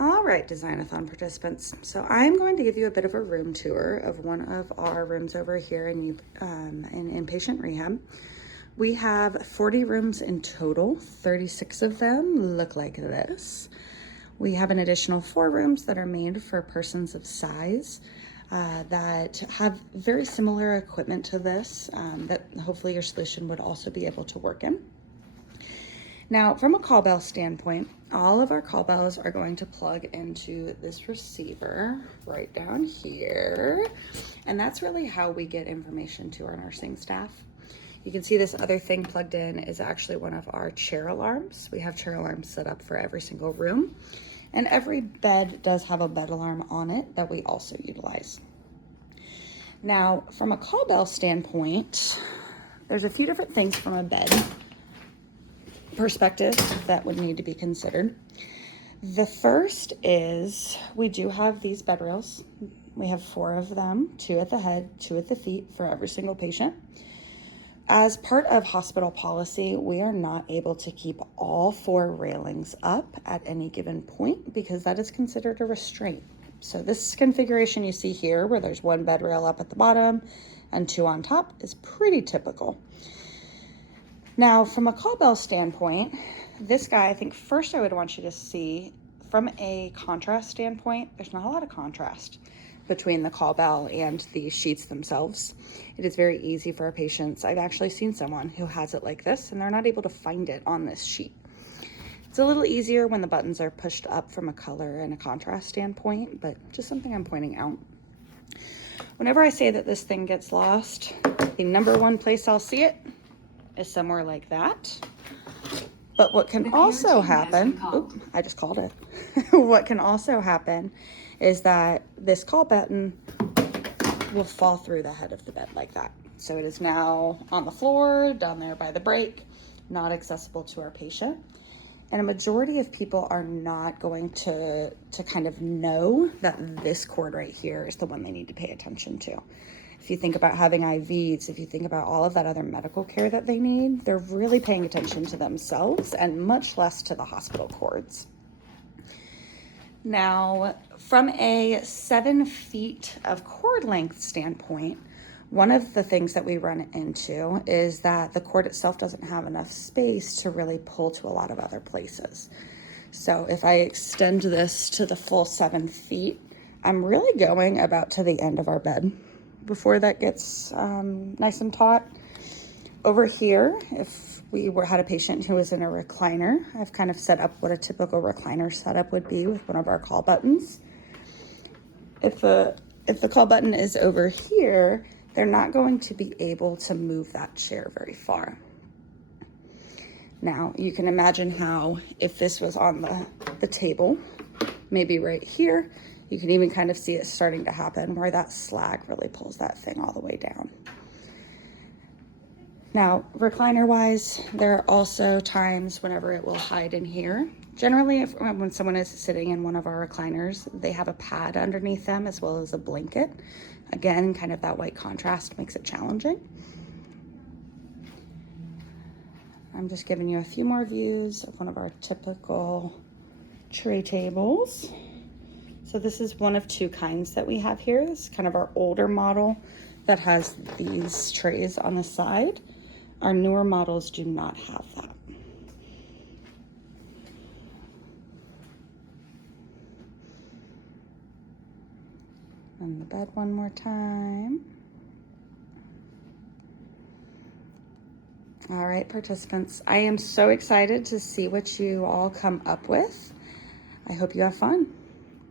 All right, Design-a-thon participants. So I'm going to give you a bit of a room tour of one of our rooms over here in inpatient rehab. We have 40 rooms in total. 36 of them look like this. We have an additional 4 rooms that are made for persons of size that have very similar equipment to this that hopefully your solution would also be able to work in. Now, from a call bell standpoint, all of our call bells are going to plug into this receiver right down here. And that's really how we get information to our nursing staff. You can see this other thing plugged in is actually one of our chair alarms. We have chair alarms set up for every single room. And every bed does have a bed alarm on it that we also utilize. Now, from a call bell standpoint, there's a few different things from a bed perspective that would need to be considered. The first is we do have these bed rails. We have 4 of them, 2 at the head, 2 at the feet for every single patient. As part of hospital policy, we are not able to keep all 4 railings up at any given point because that is considered a restraint. So this configuration you see here where there's 1 bed rail up at the bottom and 2 on top is pretty typical. Now, from a call bell standpoint, this guy, I think first I would want you to see from a contrast standpoint, there's not a lot of contrast between the call bell and the sheets themselves. It is very easy for our patients. I've actually seen someone who has it like this and they're not able to find it on this sheet. It's a little easier when the buttons are pushed up from a color and a contrast standpoint, but just something I'm pointing out. Whenever I say that this thing gets lost, the number 1 place I'll see it is somewhere like that. But what can also happen, I just called it. What can also happen is that this call button will fall through the head of the bed like that. So it is now on the floor, down there by the break, not accessible to our patient. And a majority of people are not going to kind of know that this cord right here is the one they need to pay attention to. If you think about having IVs, if you think about all of that other medical care that they need, they're really paying attention to themselves and much less to the hospital cords. Now, from a 7 feet of cord length standpoint, one of the things that we run into is that the cord itself doesn't have enough space to really pull to a lot of other places. So if I extend this to the full 7 feet, I'm really going about to the end of our bed before that gets nice and taut. Over here, if we had a patient who was in a recliner, I've kind of set up what a typical recliner setup would be with one of our call buttons. If the call button is over here, they're not going to be able to move that chair very far. Now, you can imagine how if this was on the table, maybe right here, you can even kind of see it starting to happen where that slag really pulls that thing all the way down. Now, recliner-wise, there are also times whenever it will hide in here. Generally, when someone is sitting in one of our recliners, they have a pad underneath them as well as a blanket. Again, kind of that white contrast makes it challenging. I'm just giving you a few more views of one of our typical tray tables. So this is one of 2 kinds that we have here. This is kind of our older model that has these trays on the side. Our newer models do not have that. And the bed one more time. All right, participants, I am so excited to see what you all come up with. I hope you have fun.